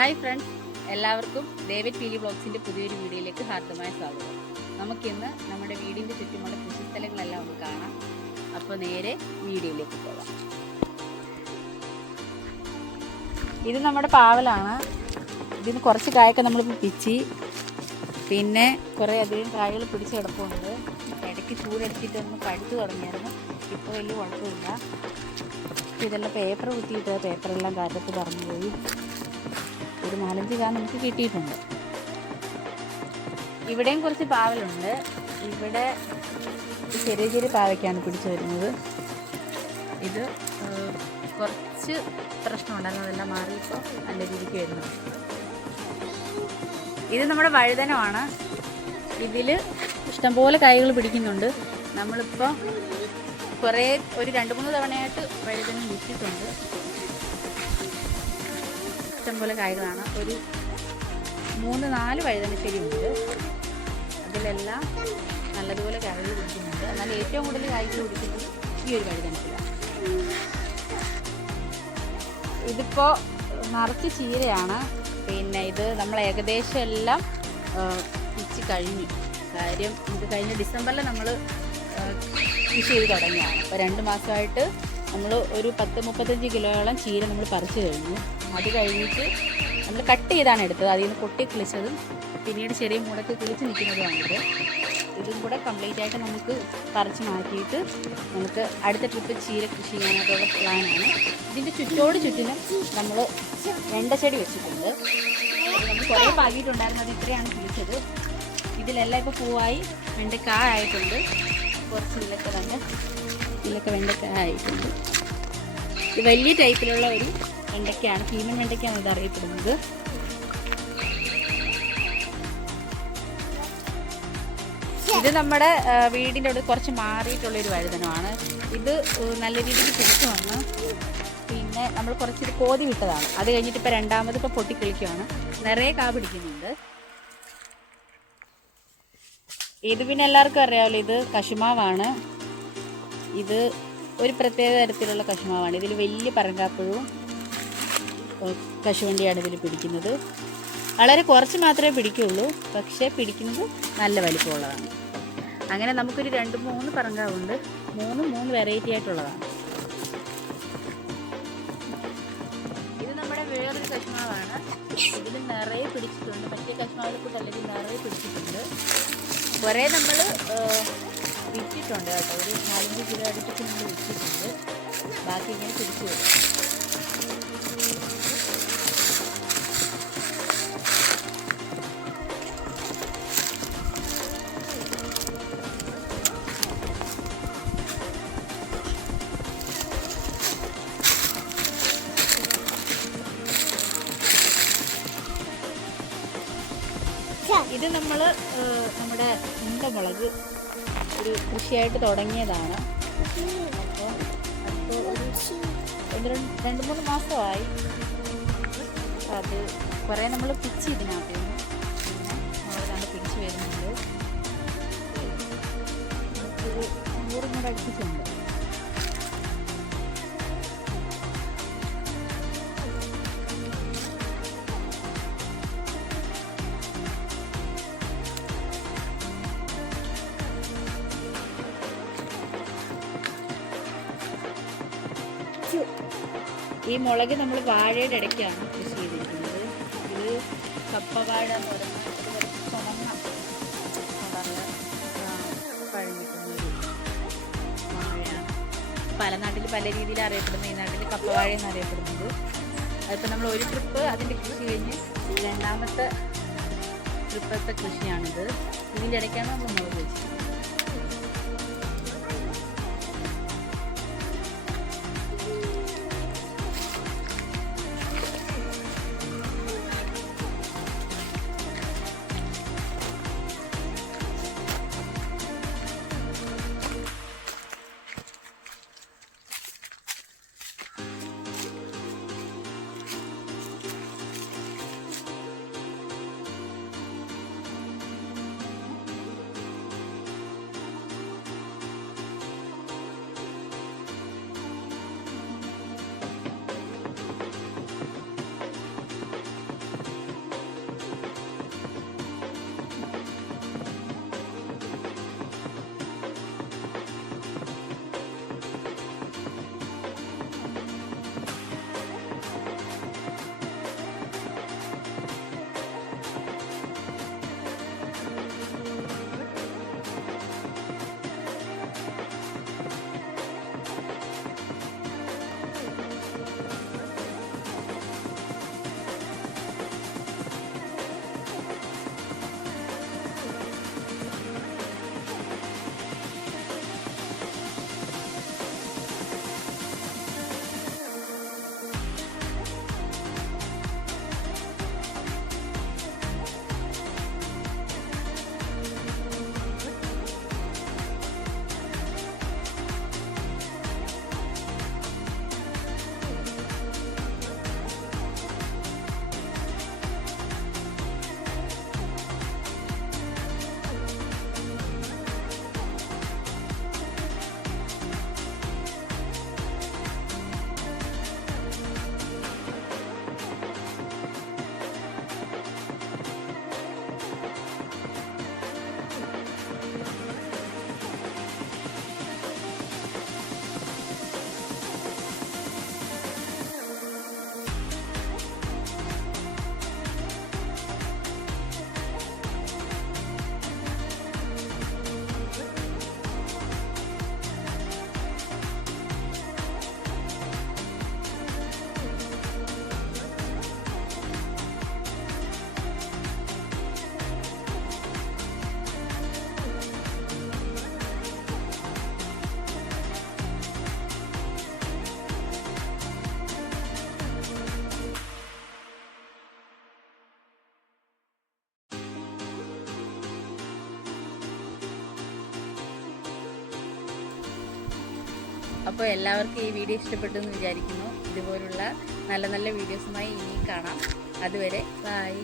Hi friends, എല്ലാവർക്കും David പീലി ബ്ലോഗ്സിൻ്റെ പുതിയൊരു വീഡിയോയിലേക്ക് ഹാർദമായ സ്വാഗതം. നമുക്കിന്ന് നമ്മുടെ വീടിൻ്റെ ചുറ്റുമുള്ള കൃഷിസ്ഥലങ്ങളെല്ലാം ഒന്ന് കാണാം. അപ്പോൾ നേരെ വീഡിയോയിലേക്ക് പോകാം. ഇത് നമ്മുടെ പാവലാണ്. ഇതിന് കുറച്ച് കായൊക്കെ നമ്മളിപ്പോൾ പിച്ചി, പിന്നെ കുറേ അധികം കായകൾ പിടിച്ച് കിടപ്പുണ്ട്. ഇടയ്ക്ക് ചൂടെടുത്തിട്ടൊന്ന് പഴുത്ത് തുടങ്ങിയായിരുന്നു. ഇപ്പോൾ വലിയ കുഴപ്പമില്ല. ഇതെല്ലാം പേപ്പർ കുത്തിയിട്ട് പേപ്പറെല്ലാം കാറ്റത്ത് പറന്നു പോയി. ഒരു 4-5 കാ നമുക്ക് കിട്ടിയിട്ടുണ്ട്. ഇവിടെയും കുറച്ച് പാവലുണ്ട്. ഇവിടെ ചെറിയ ചെറിയ പാവയ്ക്കാണ് പിടിച്ചു വരുന്നത്. ഇത് കുറച്ച് പ്രശ്നമുണ്ടായിരുന്നു, അതെല്ലാം മാറിയപ്പോൾ നല്ല രീതിക്ക് വരുന്നുണ്ട്. ഇത് നമ്മുടെ വഴുതനമാണ്. ഇതിൽ ഇഷ്ടംപോലെ കായ്കൾ പിടിക്കുന്നുണ്ട്. നമ്മളിപ്പോൾ ഒരു 2-3 തവണയായിട്ട് വഴുതന വിറ്റിട്ടുണ്ട്. ഇഷ്ടംപോലെ കായ്കളാണ്. ഒരു 3-4 വഴുതനശ്ശേരിയുണ്ട്. അതിലെല്ലാം നല്ലതുപോലെ കായ്കൾ പിടിക്കുന്നുണ്ട്. എന്നാൽ ഏറ്റവും കൂടുതൽ കായ്കൾ പിടിക്കുന്നത് ഈ ഒരു വഴുതനത്തിലാണ്. ഇതിപ്പോൾ നിറച്ച് ചീരയാണ്. പിന്നെ ഇത് നമ്മൾ ഏകദേശം എല്ലാം പിച്ച് കഴിഞ്ഞു. കാര്യം ഇത് കഴിഞ്ഞ ഡിസംബറിൽ നമ്മൾ കൃഷി ചെയ്ത് തുടങ്ങിയാണ്. അപ്പോൾ 2 മാസമായിട്ട് നമ്മൾ ഒരു 10-35 കിലോയോളം ചീര നമ്മൾ പറിച്ചു കഴിഞ്ഞു. അത് കഴിഞ്ഞിട്ട് നമ്മൾ കട്ട് ചെയ്താണ് എടുത്തത്. അതിൽ നിന്ന് പൊട്ടി കിളിച്ചതും പിന്നീട് ചെറിയ മുടക്ക് കിളിച്ച് നിൽക്കുന്നതുമാണിത്. ഇതും കൂടെ കംപ്ലീറ്റ് ആയിട്ട് നമുക്ക് പറിച്ച് മാറ്റിയിട്ട് നമുക്ക് അടുത്ത ട്രിപ്പ് ചീര കൃഷി ചെയ്യാനായിട്ടുള്ള പ്ലാനാണ്. ഇതിൻ്റെ ചുറ്റിനും നമ്മൾ വെണ്ടച്ചെടി വെച്ചിട്ടുണ്ട്. നമ്മൾ കുറേ പാകിയിട്ടുണ്ടായിരുന്നു. അത് ഇത്രയാണ് കിളിച്ചത്. ഇതിലെല്ലാം ഇപ്പോൾ പൂവായി വെണ്ടക്കായ ആയിട്ടുണ്ട്. കുറച്ച് ഇതിലൊക്കെ വെണ്ടക്കായ ആയിട്ടുണ്ട്. ഇത് വലിയ ടൈപ്പിലുള്ള ഒരു വെണ്ടയ്ക്കാണ്, ഭീമൻ വെണ്ടയ്ക്കാണ് ഇത് അറിയപ്പെടുന്നത്. ഇത് നമ്മുടെ വീടിൻ്റെ അവിടെ കുറച്ച് മാറിയിട്ടുള്ളൊരു വഴുതനമാണ്. ഇത് നല്ല രീതിക്ക് പിടിച്ചു വന്ന് പിന്നെ നമ്മൾ കുറച്ചിത് കോതി വിട്ടതാണ്. അത് കഴിഞ്ഞിട്ട് ഇപ്പോൾ രണ്ടാമത് ഇപ്പോൾ പൊട്ടിക്കിളിക്കുകയാണ്. നിറയെ കാ പിടിക്കുന്നുണ്ട്. ഇത് പിന്നെ എല്ലാവർക്കും അറിയാമല്ലോ, ഇത് കശുമാവാണ്. ഇത് ഒരു പ്രത്യേക തരത്തിലുള്ള കശുമാവാണ്. ഇതിൽ വലിയ പറങ്കാപ്പഴവും കശുവണ്ടിയാണ് ഇതിൽ പിടിക്കുന്നത്. വളരെ കുറച്ച് മാത്രമേ പിടിക്കുകയുള്ളൂ, പക്ഷേ പിടിക്കുന്നത് നല്ല വലിപ്പമുള്ളതാണ്. അങ്ങനെ നമുക്കൊരു 2-3 പറങ്കാവുണ്ട്. 3 വെറൈറ്റി ആയിട്ടുള്ളതാണ്. ഇത് നമ്മുടെ വേറൊരു കശുമാവാണ്. ഇതിൽ നിറയെ പിടിച്ചിട്ടുണ്ട്. മറ്റേ കശുമാവിനെ കൂട്ട് അല്ലെങ്കിൽ നിറയെ പിടിച്ചിട്ടുണ്ട്. കുറേ നമ്മൾ വിറ്റിട്ടുണ്ട് കേട്ടോ. ഒരു 4-5 കിലോ അടുത്തൊക്കെ നമ്മൾ വിറ്റിട്ടുണ്ട്. ബാക്കി ഇങ്ങനെ പിടിച്ചു വരും. ഇത് നമ്മൾ നമ്മുടെ ഉണ്ടമുളക് ഒരു കൃഷിയായിട്ട് തുടങ്ങിയതാണ്. അപ്പോൾ ഒരു 2-3 മാസമായി. അത് കുറേ നമ്മൾ പിച്ച് ഇതിനകത്ത് നിന്ന് പിന്നെ നമ്മളത് പിടിച്ച് വരുന്നുണ്ട്. ഒരു 100 കൂടെ അടുപ്പിച്ചുണ്ട്. ഈ മുളക് നമ്മൾ വാഴയുടെ ഇടയ്ക്കാണ് കൃഷി ചെയ്തിരിക്കുന്നത്. ഇത് കപ്പവാഴ എന്ന് പറയുന്നത് ചുമന്ന കളറിൽ പഴഞ്ഞിട്ടുള്ളൊരു വാഴയാണ്. പല നാട്ടിൽ പല രീതിയിൽ അറിയപ്പെടുന്നത്. ഈ നാട്ടിൽ കപ്പവാഴ എന്നറിയപ്പെടുന്നത്. അതിപ്പോൾ നമ്മൾ ഒരു ട്രിപ്പ് അതിൻ്റെ കൃഷി കഴിഞ്ഞ് രണ്ടാമത്തെ ട്രിപ്പത്തെ കൃഷിയാണിത്. ഇതിൻ്റെ ഇടയ്ക്കാണ് നമ്മൾ മുളക് വെച്ചത്. അപ്പോൾ എല്ലാവർക്കും ഈ വീഡിയോ ഇഷ്ടപ്പെട്ടു എന്ന് വിചാരിക്കുന്നു. ഇതുപോലുള്ള നല്ല നല്ല വീഡിയോസുമായി ഇനിയും കാണാം. അതുവരെ ബൈ.